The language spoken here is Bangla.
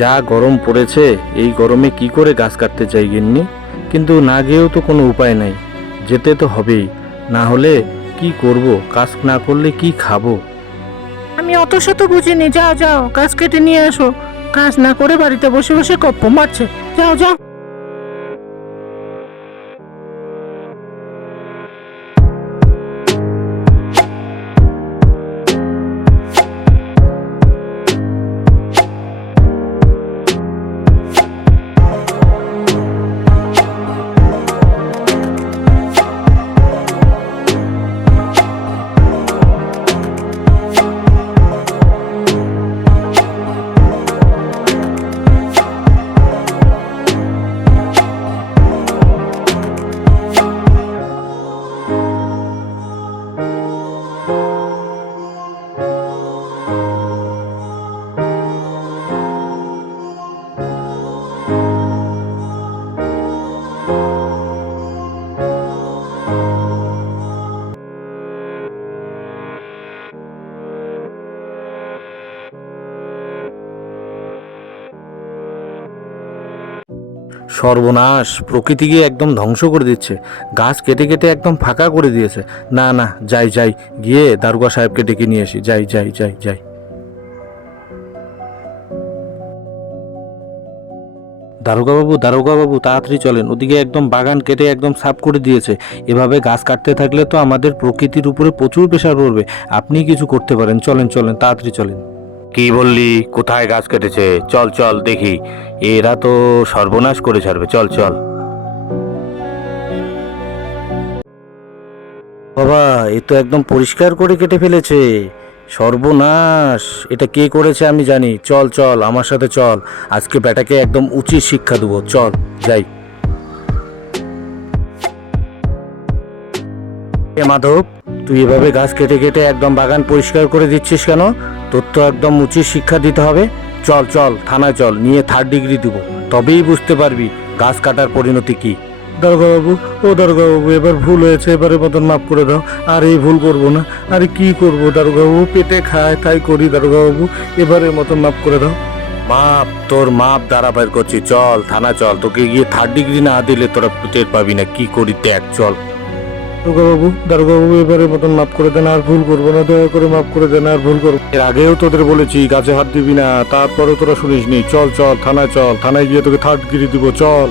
যা গরম পড়েছে, এই গরমে কি করে গাছ কাটতে চাই গিন্নি? কিন্তু না গিয়েও তো কোনো উপায় নাই, যেতে তো হবেই। না হলে কি করব? কাজ না করলে কি খাবো? আমি অত শত বুঝিনি, যাও যাও গাছ কেটে নিয়ে আসো। কাজ না করে বাড়িতে বসে বসে গপ্প মারছে। যাও যাও। সর্বনাশ, প্রকৃতিকে একদম ধ্বংস করে দিচ্ছে। গাছ কেটে কেটে একদম ফাঁকা করে দিয়েছে। না না, যাই যাই, গিয়ে দারোগা সাহেবকে ডেকে নিয়ে আসি। যাই যাই যাই যাই। দারোগা বাবু, তাড়াতাড়ি চলেন, ওদিকে একদম বাগান কেটে একদম সাফ করে দিয়েছে। এভাবে গাছ কাটতে থাকলে তো আমাদের প্রকৃতির উপরে প্রচুর প্রেশার পড়বে। আপনি কিছু করতে পারেন, চলেন চলেন, তাড়াতাড়ি চলেন। কি বললি? কোথায় গাছ কেটেছে? চল চল দেখি। এরা তো সর্বনাশ করে ছাড়বে, চল চল। বাবা, এ তো একদম পরিষ্কার করে কেটে ফেলেছে। সর্বনাশ, এটা কে করেছে আমি জানি। চল চল, আমার সাথে চল, আজকে বেটাকে একদম উচিত শিক্ষা দেবো। চল যাই। এ মাধব, তুই এভাবে গাছ কেটে কেটে একদম বাগান পরিষ্কার করে দিচ্ছিস কেন? তোর তো একদম উচিত শিক্ষা দিতে হবে। চল চল, থানায় চল, নিয়ে 3rd ডিগ্রি দিব, তবেই বুঝতে পারবি গাছ কাটার পরিণতি কি। দারোগাবাবু, ও দারোগাবাবু, এবার ভুল হয়েছে, এবারের মতন মাফ করে দাও। আর এই ভুল করব না। আরে কি করবো দারোগাবাবু, পেটে খায় তাই করি দারোগাবাবু, এবারের মতন মাফ করে দাও। মাপ? তোর মাপ দ্বারা বের করছি। চল থানা চল, তোকে গিয়ে 3rd ডিগ্রি না দিলে তোরা টের পাবি না কি করি। দেখ চল। দারোগাবাবু, এবারের মতন মাফ করে দেন, আর ভুল করবো না, দয়া করে মাফ করে দেন, আর ভুল করবো। এর আগেও তোদের বলেছি গাছে হাত দিবি না, তারপরেও তোরা শুনিসনি। চল চল, থানায় চল, থানায় গিয়ে তোকে 3rd ডিগ্রি দিব। চল।